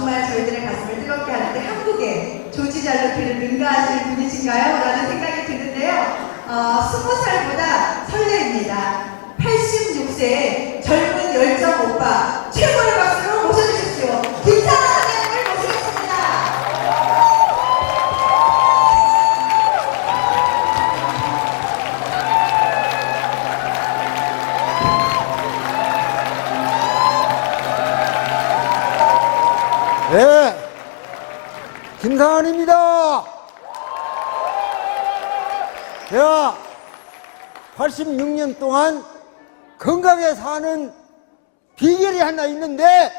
정말 저희들의 가슴을 뜨겁게 하는데 한국에 조지 잘로피를 능가하실 분이신가요? 라는 생각이 드는데요. 어, 20살보다 설레입니다. 86세 젊 86년 동안 건강하게 사는 비결이 하나 있는데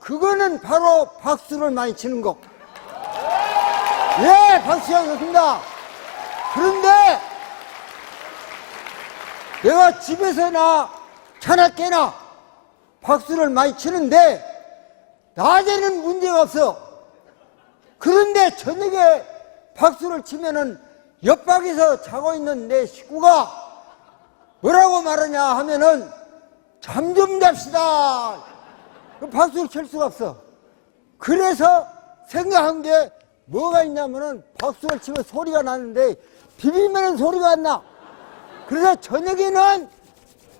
그거는 바로 박수를 많이 치는 거. 예, 박수 치겠습니다. 그런데 내가 집에서나 차나 깨나 박수를 많이 치는데 낮에는 문제가 없어. 그런데 저녁에 박수를 치면은 옆방에서 자고 있는 내 식구가 뭐라고 말하냐 하면은 잠 좀 잡시다. 그 박수를 칠 수가 없어. 그래서 생각한 게 뭐가 있냐면은 박수를 치면 소리가 나는데 비비면 소리가 안 나. 그래서 저녁에는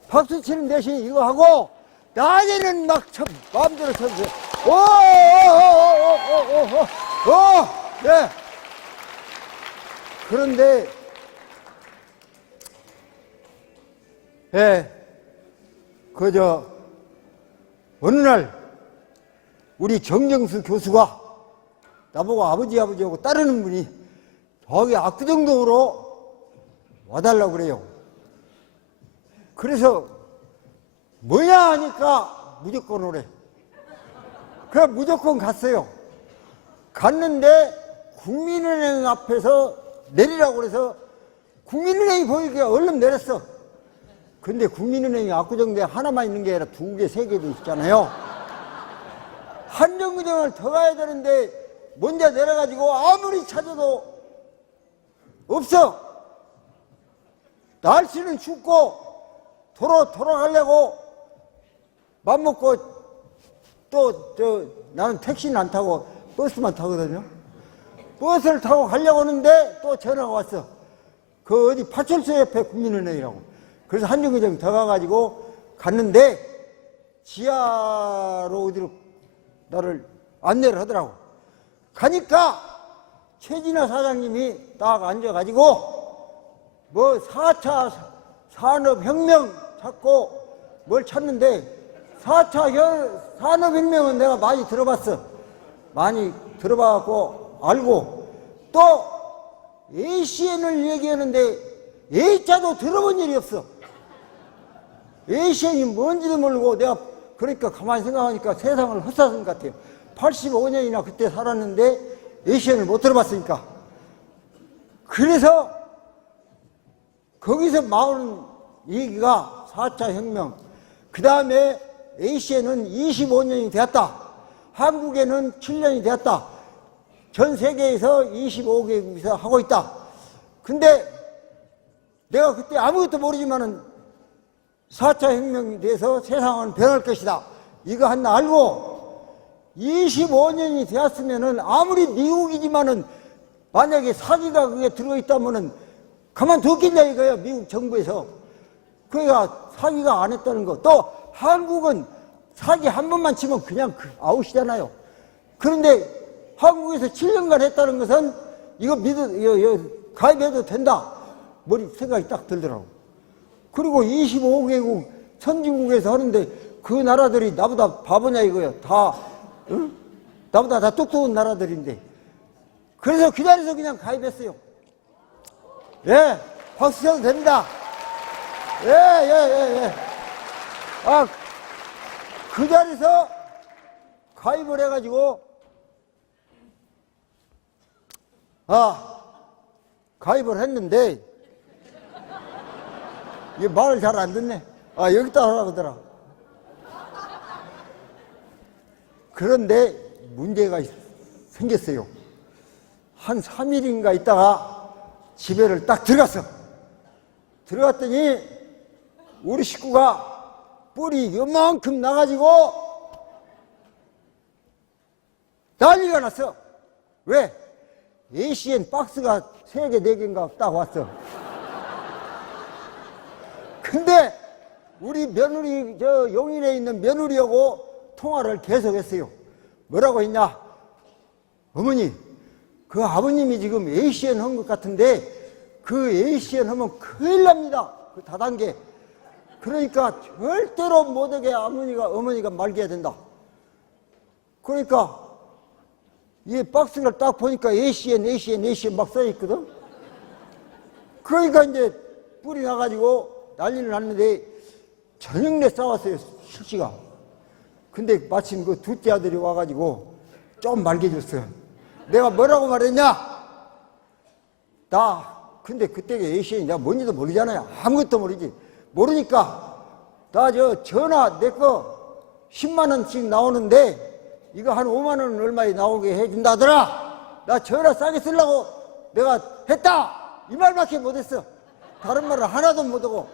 박수 치는 대신 이거 하고 낮에는 막 쳐, 마음대로 쳐주세요. 오, 오, 오, 오, 오, 오, 오, 오, 네. 그런데, 예, 그저, 어느 날, 우리 정정수 교수가 나보고 아버지 아버지하고 따르는 분이 저기 압구정동으로 와달라고 그래요. 그래서 뭐냐 하니까 무조건 오래. 그래 무조건 갔어요. 갔는데 국민은행 앞에서 내리라고 그래서 국민은행이 보이게 얼른 내렸어. 근데 국민은행이 압구정대 하나만 있는 게 아니라 두 개, 세 개도 있잖아요. 한정구정을 더 가야 되는데 먼저 내려가지고 아무리 찾아도 없어. 날씨는 춥고 도로 돌아가려고 맘먹고 또 저 나는 택시는 안 타고 버스만 타거든요. 버스를 타고 가려고 하는데 또 전화가 왔어. 그 어디 파출소 옆에 국민은행이라고. 그래서 한 정거장 더 가가지고 갔는데 지하로 어디로 나를 안내를 하더라고. 가니까 최진아 사장님이 딱 앉아가지고 뭐 4차 산업혁명 찾고 뭘 찾는데 4차 산업혁명은 내가 많이 들어봤어. 많이 들어봐갖고 알고 또 ACN을 얘기하는데 A자도 들어본 일이 없어. ACN이 뭔지도 모르고 내가 그러니까 가만히 생각하니까 세상을 헛사는 것 같아요. 85년이나 그때 살았는데 ACN을 못 들어봤으니까. 그래서 거기서 나오는 얘기가 4차 혁명. 그 다음에 ACN은 25년이 되었다. 한국에는 7년이 되었다. 전 세계에서 25개국에서 하고 있다. 근데 내가 그때 아무것도 모르지만은 4차 혁명이 돼서 세상은 변할 것이다. 이거 하나 알고 25년이 되었으면은 아무리 미국이지만은 만약에 사기가 그게 들어있다면은 가만뒀겠냐 이거예요. 미국 정부에서. 그러니까 사기가 안 했다는 거. 또 한국은 사기 한 번만 치면 그냥 그 아웃이잖아요. 그런데 한국에서 7년간 했다는 것은 이거 믿어, 가입해도 된다. 머리 생각이 딱 들더라고. 그리고 25개국 선진국에서 하는데 그 나라들이 나보다 바보냐 이거예요. 다, 응? 나보다 다 똑똑한 나라들인데. 그래서 기다려서 그냥 가입했어요. 예, 박수 쳐도 됩니다. 예, 예, 예, 예. 아, 그 자리에서 가입을 해가지고, 아, 가입을 했는데, 이게 말을 잘 안 듣네. 아, 여기다 하라고 하더라. 그런데 문제가 있- 생겼어요. 한 3일인가 있다가 집에를 딱 들어갔어. 들어갔더니 우리 식구가 뿔이 요만큼 나가지고 난리가 났어. 왜? ACN 박스가 세 개, 네 개인가 딱 왔어. 근데 우리 며느리, 저 용인에 있는 며느리하고 통화를 계속했어요. 뭐라고 했냐? 어머니, 그 아버님이 지금 ACN 한 것 같은데 그 ACN 하면 큰일 납니다. 그 다단계. 그러니까 절대로 못하게 어머니가, 어머니가 말게 해야 된다. 그러니까 이 박스를 딱 보니까 ACN, ACN, ACN 막 써있거든? 그러니까 이제 뿔이 나가지고 난리를 났는데 저녁 내 싸웠어요, 실시가. 근데 마침 그 둘째 아들이 와가지고 좀 말개줬어요. 내가 뭐라고 말했냐? 나, 근데 그때 ACN이 내가 뭔지도 모르잖아요. 아무것도 모르지. 모르니까 나 저 전화 내 거 10만원씩 나오는데 이거 한 5만원 얼마에 나오게 해준다더라. 나 전화 싸게 쓰려고 내가 했다. 이 말밖에 못했어. 다른 말을 하나도 못하고.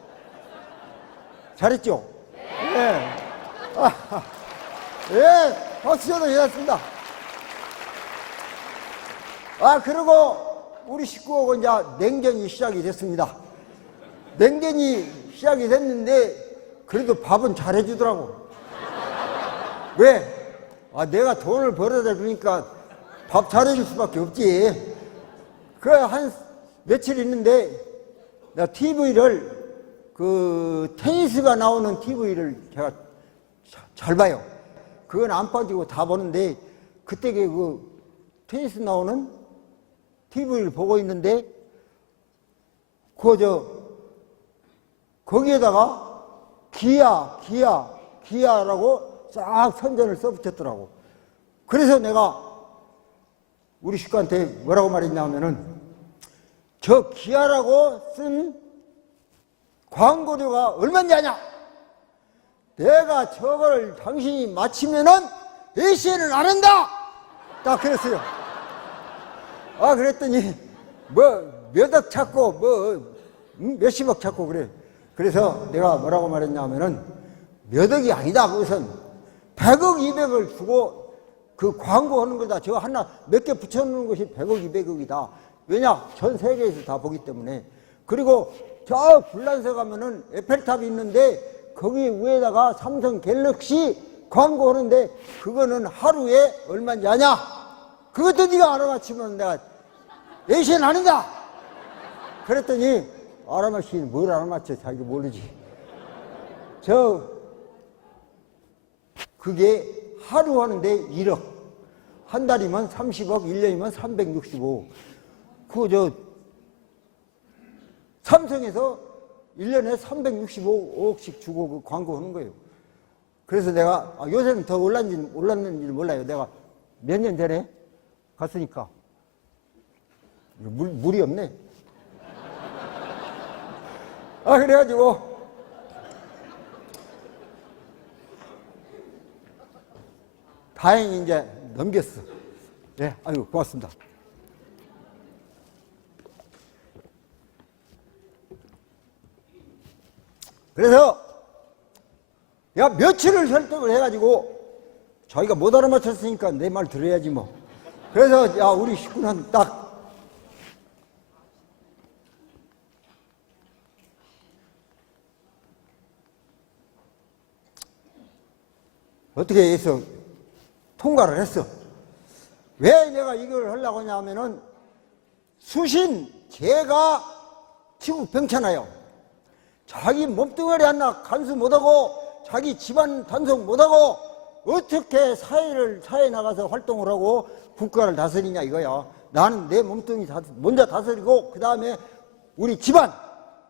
잘했죠? 예. 아, 예, 박수 쳐도 해놨습니다. 아, 그리고 우리 식구하고 이제 냉전이 시작이 됐습니다. 냉전이 시작이 됐는데, 그래도 밥은 잘해주더라고. 왜? 아, 내가 돈을 벌어다 주니까 밥 잘해줄 수밖에 없지. 그 한 며칠 있는데, 나 TV를, 그, 테니스가 나오는 TV를 제가 자- 잘 봐요. 그건 안 빠지고 다 보는데, 그때 그 테니스 나오는 TV를 보고 있는데, 그, 저, 거기에다가 기아, 기아, 기아라고 싹 선전을 써붙였더라고. 그래서 내가 우리 식구한테 뭐라고 말했냐면은 저 기아라고 쓴 광고료가 얼마인지 아냐? 내가 저걸 당신이 마치면은 ACN을 안 한다! 딱 그랬어요. 아, 그랬더니 뭐 몇 억 찾고 뭐 음, 몇십억 찾고 그래. 그래서 내가 뭐라고 말했냐면은 몇 억이 아니다. 그것은 100억, 200을 주고 그 광고하는 거다. 저 하나 몇 개 붙여놓는 것이 100억, 200억이다. 왜냐? 전 세계에서 다 보기 때문에. 그리고 저 불란서 가면은 에펠탑이 있는데 거기 위에다가 삼성 갤럭시 광고하는데 그거는 하루에 얼마인지 아냐? 그것도 네가 알아맞히면 내가 에이션 아니다! 그랬더니 알아맞히니 뭘 알아맞혀 자기 모르지. 저 그게 하루 하는데 1억. 한 달이면 30억, 1년이면 365. 그, 저, 삼성에서 1년에 365억씩 주고 그 광고 하는 거예요. 그래서 내가, 아, 요새는 더 올랐는지, 올랐는지 몰라요. 내가 몇 년 전에 갔으니까. 물, 물이 없네. 아, 그래가지고, 다행히 이제 넘겼어. 네, 아유, 고맙습니다. 그래서 내가 며칠을 설득을 해가지고 자기가 못 알아맞혔으니까 내 말 들어야지 뭐. 그래서 야 우리 식구는 딱 어떻게 해서 통과를 했어. 왜 내가 이걸 하려고 하냐면은 수신 제가 치국 병찮아요. 자기 몸뚱아리 하나 간수 못하고 자기 집안 단속 못하고 어떻게 사회를 사회에 나가서 활동을 하고 국가를 다스리냐 이거야. 나는 내 몸뚱이 다- 먼저 다스리고 그 다음에 우리 집안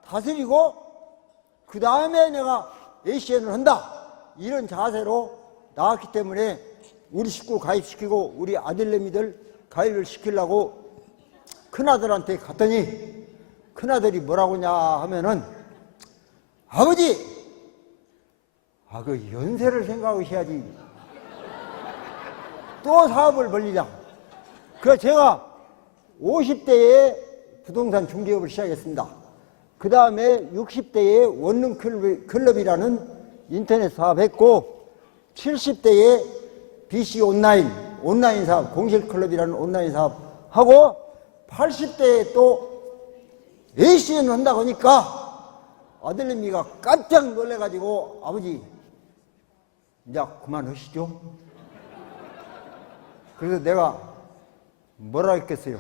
다스리고 그 다음에 내가 ACN을 한다 이런 자세로 나왔기 때문에 우리 식구 가입시키고 우리 아들내미들 가입을 시키려고 큰아들한테 갔더니 큰아들이 뭐라고 하냐 하면은 아버지 아 그 연세를 생각하셔야지. 또 사업을 벌리자. 그 제가 50대에 부동산 중개업을 시작했습니다. 그 다음에 60대에 원룸 클럽- 클럽이라는 인터넷 사업했고 70대에 BC 온라인 온라인 사업, 공실 클럽이라는 온라인 사업 하고 80대에 또 ACN 한다고 하니까 아들내미가 깜짝 놀래가지고 아버지 이제 그만하시죠. 그래서 내가 뭐라 했겠어요?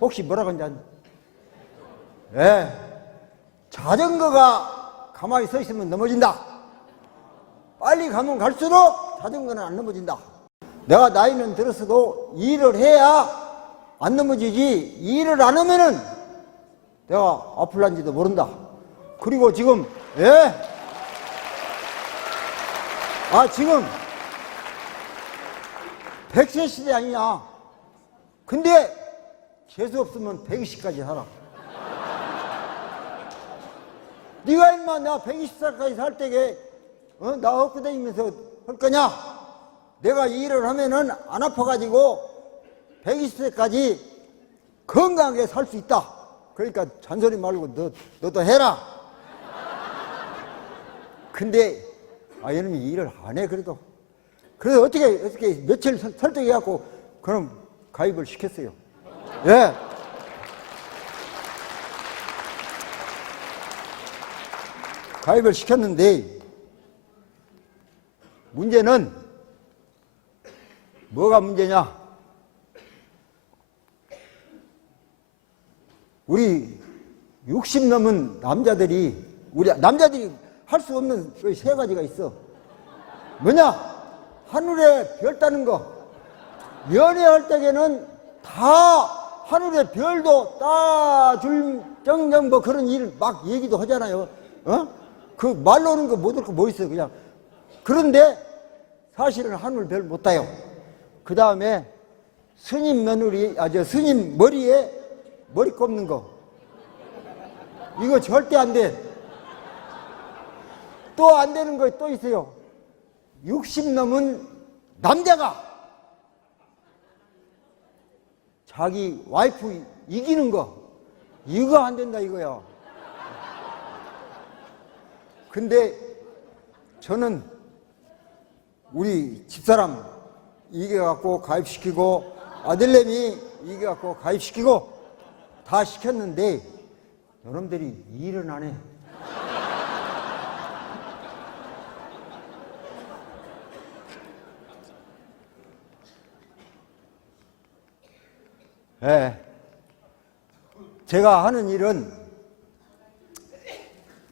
혹시 뭐라고 한지 안? 예. 자전거가 가만히 서 있으면 넘어진다. 빨리 가면 갈수록 자전거는 안 넘어진다. 내가 나이는 들었어도 일을 해야 안 넘어지지 일을 안 하면은 내가 아플란지도 모른다. 그리고 지금 예. 아 지금 100세 시대 아니냐. 근데 재수 없으면 120까지 살아. 네가 임마 나 120살까지 살 때게 어? 나 업고 다니면서 할 거냐? 내가 이 일을 하면은 안 아파가지고 120세까지 건강하게 살 수 있다. 그러니까 잔소리 말고 너, 너도 해라. 근데 아, 이놈이 일을 안 해, 그래도. 그래서 어떻게, 어떻게 며칠 설- 설득해갖고 그럼 가입을 시켰어요. 예. 가입을 시켰는데 문제는 뭐가 문제냐? 우리 60 넘은 남자들이 우리 남자들이 할 수 없는 그세 가지가 있어. 뭐냐? 하늘에 별 따는 거. 연애할 때에는 다 하늘에 별도 따줄 정정 뭐 그런 일 막 얘기도 하잖아요. 어? 그 말로는 거못 듣고 뭐 있어요, 그냥. 그런데 사실은 하늘 별 못 따요. 그 다음에 스님 며느리, 아, 저 스님 머리에 머리 꼽는 거. 이거 절대 안 돼. 또 안 되는 거 또 있어요. 60 넘은 남자가 자기 와이프 이기는 거. 이거 안 된다 이거야. 근데 저는 우리 집사람 이겨갖고 가입시키고 아들내미 이겨갖고 가입시키고 다 시켰는데 여러분들이 일은 안 해. 예. 제가 하는 일은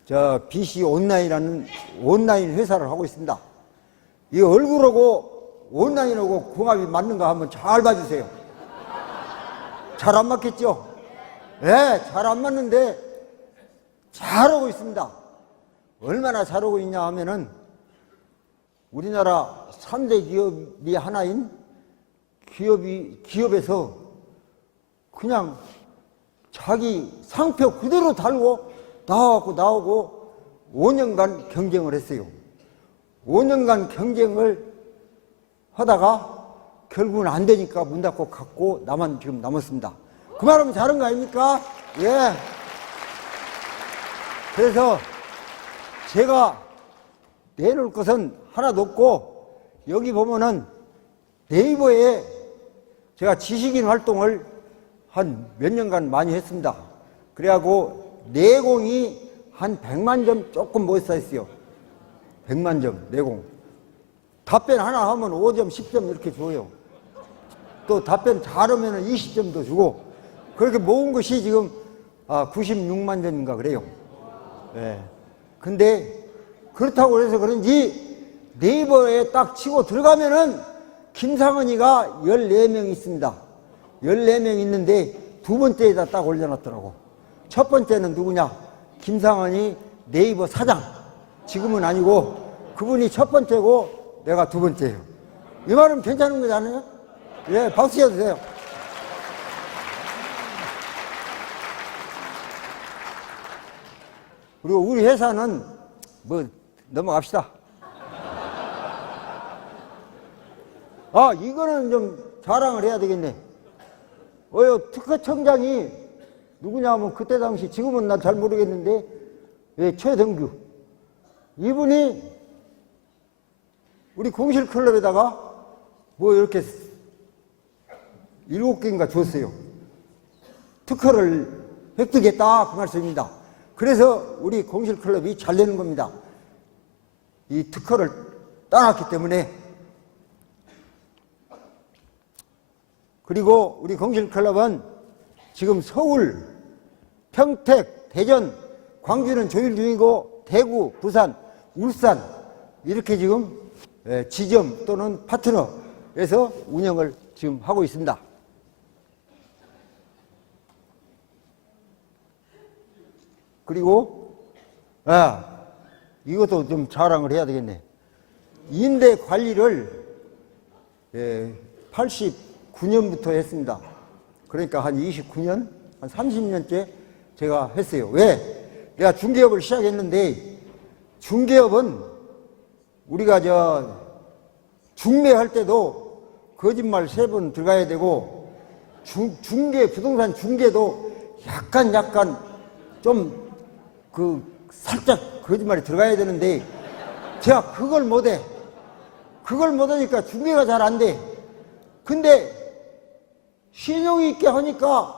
저 BC 온라인이라는 온라인 회사를 하고 있습니다. 이 얼굴하고 온라인하고 궁합이 맞는가 한번 잘 봐주세요. 잘 안 맞겠죠? 예, 잘안 맞는데 잘하고 있습니다. 얼마나 잘하고 있냐 하면은 우리나라 3대 기업이 하나인 기업이, 기업에서 그냥 자기 상표 그대로 달고 나와갖고 나오고 5년간 경쟁을 했어요. 5년간 경쟁을 하다가 결국은 안 되니까 문 닫고 갔고 나만 지금 남았습니다. 그 말하면 잘한 거 아닙니까? 예. 그래서 제가 내놓을 것은 하나도 없고 여기 보면은 네이버에 제가 지식인 활동을 한 몇 년간 많이 했습니다. 그래갖고 내공이 한 100만 점 조금 못 쌓였어요. 100만 점 내공. 답변 하나 하면 5점, 10점 이렇게 줘요. 또 답변 잘하면 20점도 주고 그렇게 모은 것이 지금 아, 96만 점인가 그래요. 예. 근데 그렇다고 해서 그런지 네이버에 딱 치고 들어가면은 김상은이가 14명 있습니다. 14명 있는데 두 번째에다 딱 올려놨더라고. 첫 번째는 누구냐? 김상은이 네이버 사장. 지금은 아니고 그분이 첫 번째고 내가 두 번째예요. 이 말은 괜찮은 거지 않아요? 예, 박수 쳐주세요. 그리고 우리 회사는 뭐 넘어갑시다. 아, 이거는 좀 자랑을 해야 되겠네. 어요 특허청장이 누구냐 하면 그때 당시 지금은 난 잘 모르겠는데 예, 최동규 이분이 우리 공실 클럽에다가 뭐 이렇게 일곱 개인가 줬어요. 특허를 획득했다 그 말씀입니다. 그래서 우리 공실클럽이 잘 되는 겁니다. 이 특허를 따놨기 때문에 그리고 우리 공실클럽은 지금 서울, 평택, 대전, 광주는 조율 중이고 대구, 부산, 울산 이렇게 지금 예, 지점 또는 파트너에서 운영을 지금 하고 있습니다. 그리고 아 이것도 좀 자랑을 해야 되겠네. 임대 관리를 예, 89년부터 했습니다. 그러니까 한 29년, 한 30년째 제가 했어요. 왜? 내가 중개업을 시작했는데 중개업은 우리가 저 중매할 때도 거짓말 세 번 들어가야 되고 중, 중개 부동산 중개도 약간 약간 좀 그 살짝 거짓말이 들어가야 되는데 제가 그걸 못해. 그걸 못하니까 중개가 잘 안 돼. 근데 신용 있게 하니까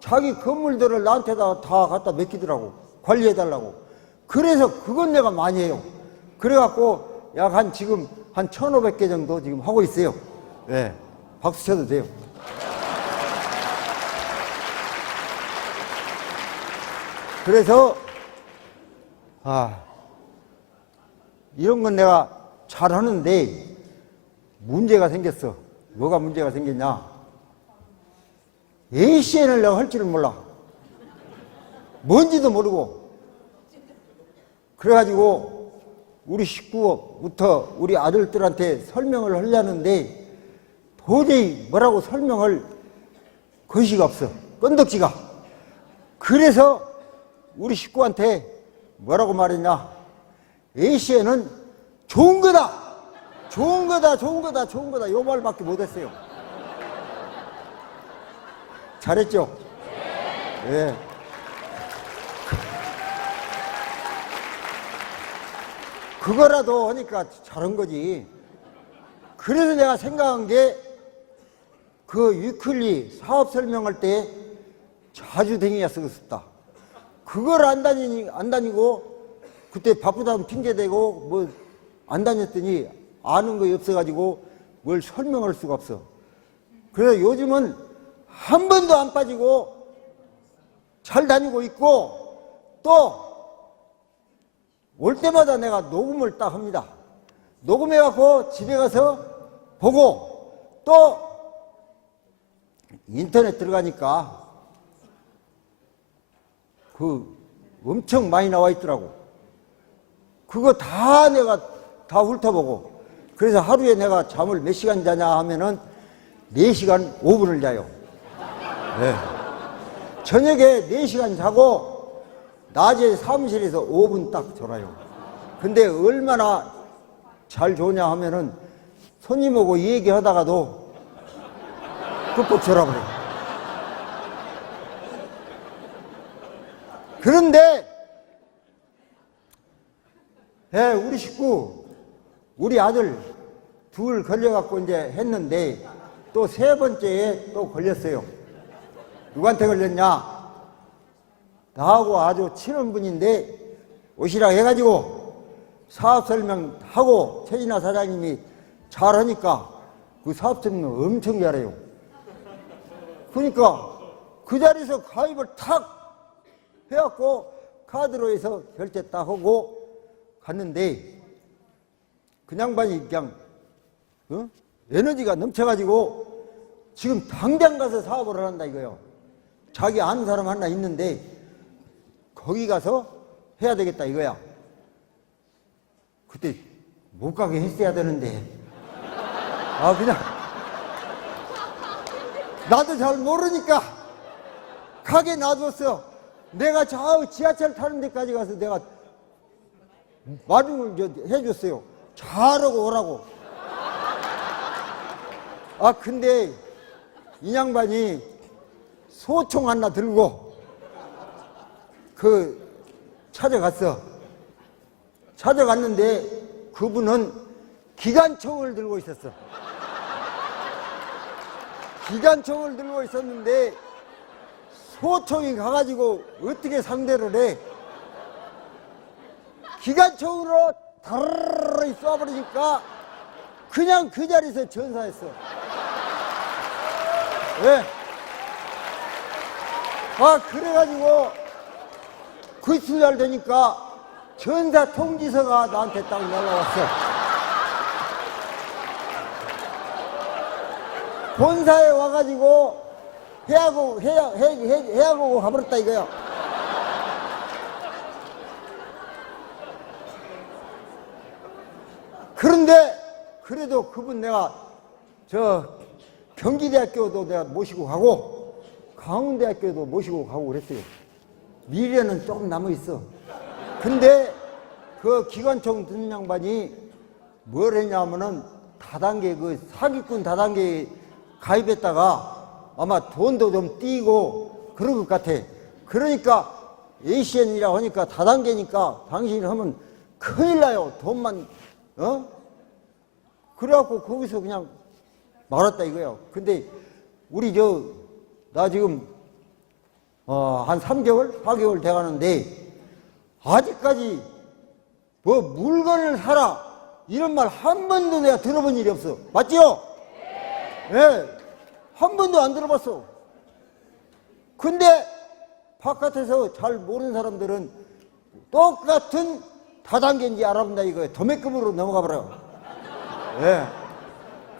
자기 건물들을 나한테다 다 갖다 맡기더라고. 관리해달라고. 그래서 그건 내가 많이 해요. 그래갖고 약 한 지금 한 1,500개 정도 지금 하고 있어요. 예. 박수 쳐도 돼요. 그래서 아 이런 건 내가 잘 하는데 문제가 생겼어. 뭐가 문제가 생겼냐? ACN을 내가 할 줄을 몰라. 뭔지도 모르고. 그래가지고 우리 식구부터 우리 아들들한테 설명을 하려는데 도저히 뭐라고 설명을 거시가 없어. 건덕지가. 그래서 우리 식구한테 뭐라고 말했냐? ACN은 좋은 거다! 좋은 거다, 좋은 거다, 좋은 거다. 요 말밖에 못했어요. 잘했죠? 예. 그거라도 하니까 잘한 거지. 그래서 내가 생각한 게 그 위클리 사업 설명할 때 자주 댕이야 쓰고 싶다. 그걸 안 다니니 안 다니고 그때 바쁘다는 핑계 대고 뭐 안 다녔더니 아는 거 없어가지고 뭘 설명할 수가 없어. 그래서 요즘은 한 번도 안 빠지고 잘 다니고 있고 또 올 때마다 내가 녹음을 딱 합니다. 녹음해갖고 집에 가서 보고 또 인터넷 들어가니까 그 엄청 많이 나와 있더라고. 그거 다 내가 다 훑어보고 그래서 하루에 내가 잠을 몇 시간 자냐 하면은 4시간 5분을 자요. 네. 저녁에 4시간 자고 낮에 사무실에서 5분 딱 졸아요. 근데 얼마나 잘 좋냐 하면은 손님하고 얘기하다가도 끄떡 졸아버려. 그런데 예, 우리 식구, 우리 아들 둘 걸려갖고 이제 했는데 또 세 번째에 또 걸렸어요. 누구한테 걸렸냐? 나하고 아주 친한 분인데 오시라 해가지고 사업 설명하고 최진아 사장님이 잘하니까 그 사업 설명 엄청 잘해요. 그러니까 그 자리에서 가입을 탁 해갖고 카드로 해서 결제 딱 하고 갔는데 그 양반이 그냥 어? 에너지가 넘쳐가지고 지금 당장 가서 사업을 한다 이거요. 자기 아는 사람 하나 있는데 거기 가서 해야 되겠다 이거야. 그때 못 가게 했어야 되는데 아 그냥 나도 잘 모르니까 가게 놔뒀어. 내가 저 지하철 타는 데까지 가서 내가 저 해줬어요. 잘하고 오라고. 아 근데 이 양반이 소총 하나 들고 그 찾아갔어. 찾아갔는데 그분은 기관총을 들고 있었어. 기관총을 들고 있었는데 소총이 가가지고 어떻게 상대를 해? 기관총으로 다르르 쏴버리니까 그냥 그 자리에서 전사했어. 왜? 아 그래가지고 그 이튿날 되니까 전사 통지서가 나한테 딱 날라왔어. 본사에 와가지고 해하고 해야 해, 해, 해하고 가버렸다 이거야. 그런데 그래도 그분 내가 저 경기대학교도 내가 모시고 가고 강원대학교도 모시고 가고 그랬어요. 미래는 조금 남아 있어. 근데 그 기관총 든 양반이 뭘 했냐면은 다단계 그 사기꾼 다단계에 가입했다가 아마 돈도 좀 띄고 그런 것 같아. 그러니까 ACN이라고 하니까 다단계니까 당신이 하면 큰일 나요. 돈만 어? 그래갖고 거기서 그냥 말았다 이거예요. 근데 우리 저 나 지금 어, 한 3개월, 4개월 돼 가는데 아직까지 뭐 물건을 사라 이런 말 한 번도 내가 들어본 일이 없어. 맞지요? 예. 한 번도 안 들어봤어. 근데 바깥에서 잘 모르는 사람들은 똑같은 다단계인지 알아본다 이거예요. 도매급으로 넘어가 버려. 예.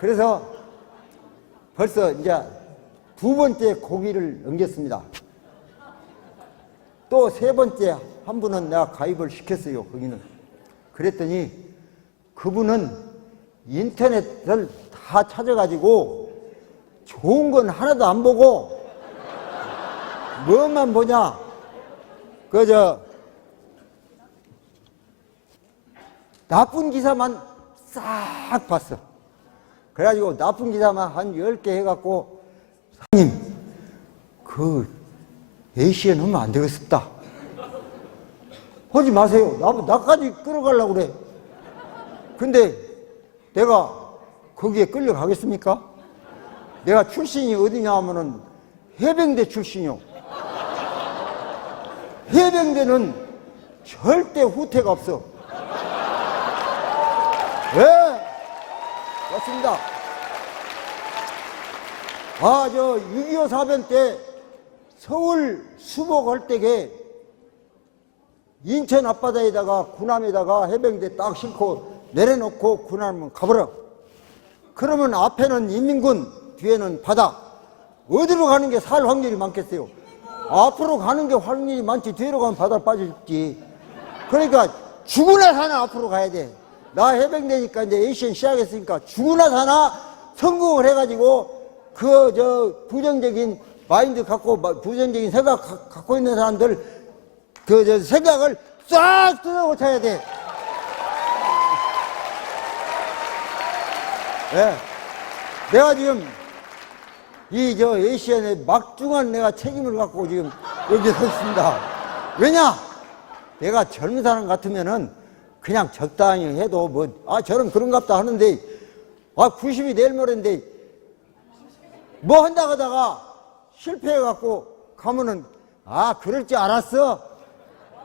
그래서 벌써 이제 두 번째 고기를 넘겼습니다. 또 세 번째 한 분은 내가 가입을 시켰어요. 거기는. 그랬더니 그분은 인터넷을 다 찾아가지고 좋은 건 하나도 안 보고 뭐만 보냐? 그저 나쁜 기사만 싹 봤어. 그래가지고 나쁜 기사만 한 10개 해갖고 사장님 그 ACN 하면 안 되겠습니다. 하지 마세요. 나, 나까지 끌어가려고 그래. 근데 내가 거기에 끌려가겠습니까? 내가 출신이 어디냐 하면은 해병대 출신이요. 해병대는 절대 후퇴가 없어. 예, 맞습니다. 아, 저, 6.25 사변 때 서울 수복 할 때게 인천 앞바다에다가 군함에다가 해병대 딱 싣고 내려놓고 군함을 가버려. 그러면 앞에는 인민군, 뒤에는 바다. 어디로 가는 게 살 확률이 많겠어요? 앞으로 가는 게 확률이 많지, 뒤로 가면 바다 빠질지. 그러니까 죽으나 사나 앞으로 가야 돼. 나 해병대니까 이제 에이시안 시작했으니까 죽으나 사나 성공을 해가지고 그 저 부정적인 마인드 갖고 마- 부정적인 생각 가- 갖고 있는 사람들 그 저 생각을 싹 뜯어 고쳐야 돼. 예. 내가 지금 이 저 에이시안의 막중한 내가 책임을 갖고 지금 여기 서 있습니다. 왜냐? 내가 젊은 사람 같으면은 그냥 적당히 해도 뭐, 아, 저는 그런갑다 하는데, 아, 90이 내일 모레인데, 뭐 한다 하다가 실패해갖고 가면은, 아, 그럴 줄 알았어.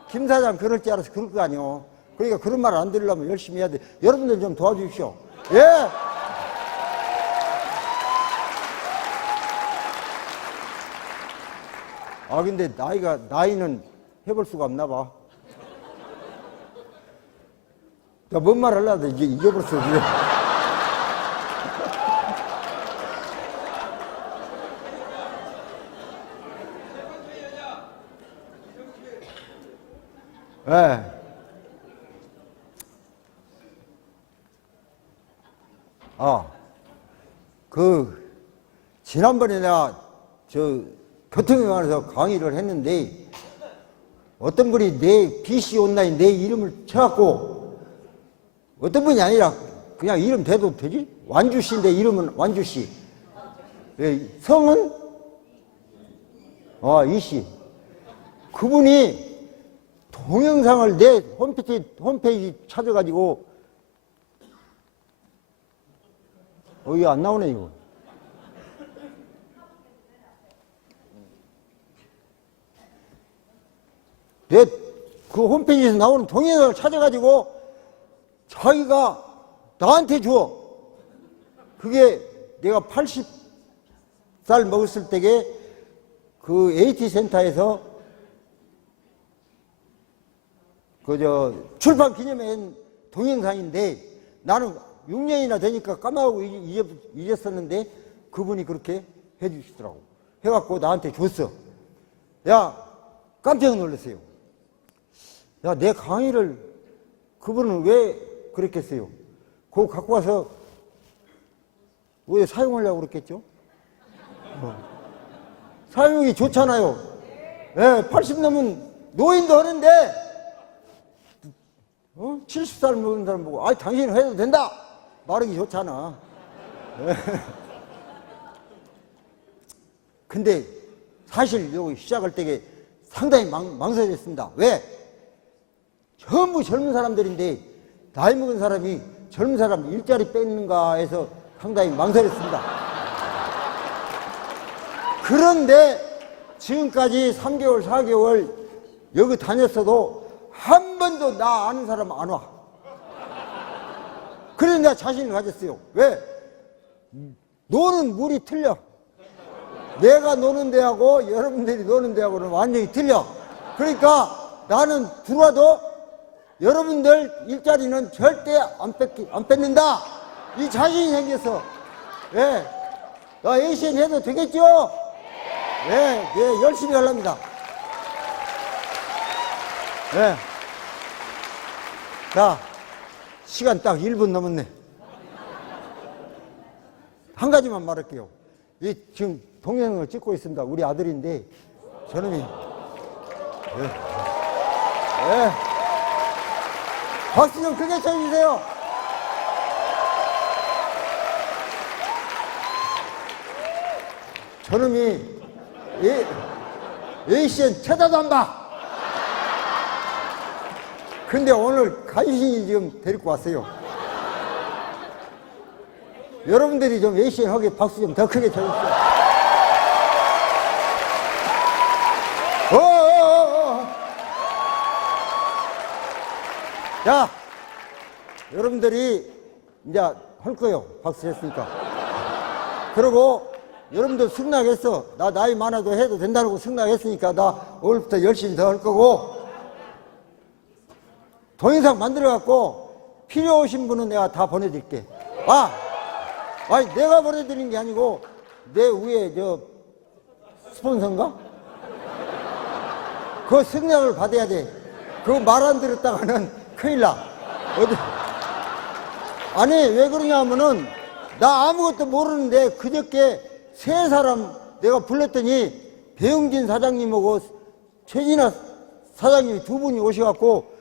김 사장 그럴 줄 알았어. 그럴 거 아니오. 그러니까 그런 말 안 들으려면 열심히 해야 돼. 여러분들 좀 도와주십시오. 예! 아, 근데 나이가, 나이는 해볼 수가 없나 봐. 야, 뭔말 하려고 이제 잊어버렸어, 지금. 예. 아, 그, 지난번에 내가 저 관해서 강의를 했는데 어떤 분이 내 BC 온라인 내 이름을 쳐갖고 어떤 분이 아니라 그냥 이름 대도 되지? 완주 씨인데 이름은 완주 씨. 예, 성은 아, 이 씨. 그분이 동영상을 내 홈페이지, 홈페이지 찾아가지고 어, 이거 안 나오네, 이거. 그 홈페이지에서 나오는 동영상을 찾아가지고 자기가 나한테 줘. 그게 내가 80살 먹었을 때에 그 AT 센터에서 그 저 출판 기념회 동영상인데 나는 6년이나 되니까 까마하고 잊었었는데 그분이 그렇게 해주시더라고. 해갖고 나한테 줬어. 야, 깜짝 놀랐어요. 야, 내 강의를 그분은 왜 그랬겠어요? 그거 갖고 와서 왜 사용하려고 그랬겠죠? 어. 사용이 좋잖아요. 예, 80 넘은 노인도 하는데, 어? 70살 먹은 사람 보고, 아, 당신은 해도 된다! 말하기 좋잖아. 예. 근데 사실 여기 시작할 때에 상당히 망, 망설였습니다. 왜? 전부 젊은 사람들인데 나이 먹은 사람이 젊은 사람 일자리 뺏는가 해서 상당히 망설였습니다. 그런데 지금까지 3개월, 4개월 여기 다녔어도 한 번도 나 아는 사람 안 와. 그래서 내가 자신을 가졌어요. 왜? 노는 물이 틀려. 내가 노는 데하고 여러분들이 노는 데하고는 완전히 틀려. 그러니까 나는 들어와도 여러분들 일자리는 절대 안, 뺏기, 안 뺏는다. 이 자신이 생겼어. 예. 나 ACN 해도 되겠죠? 예, 예, 열심히 하랍니다. 예. 자, 시간 딱 1분 넘었네. 한 가지만 말할게요. 이 지금 동영상을 찍고 있습니다. 우리 아들인데 저놈이 예. 예. 박수 좀 크게 쳐주세요. 저놈이 예, ACN 쳐다도 안 봐. 근데 오늘 간신히 지금 데리고 왔어요. 여러분들이 좀 ACN 하게 박수 좀 더 크게 쳐주세요. 자, 여러분들이 이제 할 거예요. 박수 했으니까. 그리고 여러분들 승낙했어. 나 나이 많아도 해도 된다고 승낙했으니까 나 오늘부터 열심히 더 할 거고 동영상 만들어갖고 필요 오신 분은 내가 다 보내드릴게. 아, 아니 내가 보내드리는 게 아니고 내 위에 저 스폰서인가? 그 승낙을 받아야 돼. 그거 말안 들었다가는 큰일 나. 어디? 아니 왜 그러냐면은 나 아무것도 모르는데 그저께 세 사람 내가 불렀더니 배용진 사장님하고 최진아 사장님이 두 분이 오셔갖고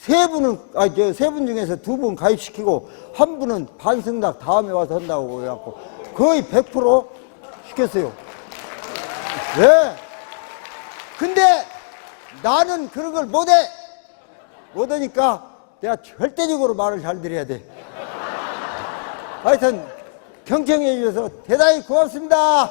세 분은 아저 세 분 중에서 두 분 가입시키고 한 분은 반승낙 다음에 와서 한다고 그래갖고 거의 100% 시켰어요. 왜? 근데 나는 그런 걸 못해. 그러니까 내가 절대적으로 말을 잘 드려야 돼. 하여튼 경청해 주셔서 대단히 고맙습니다.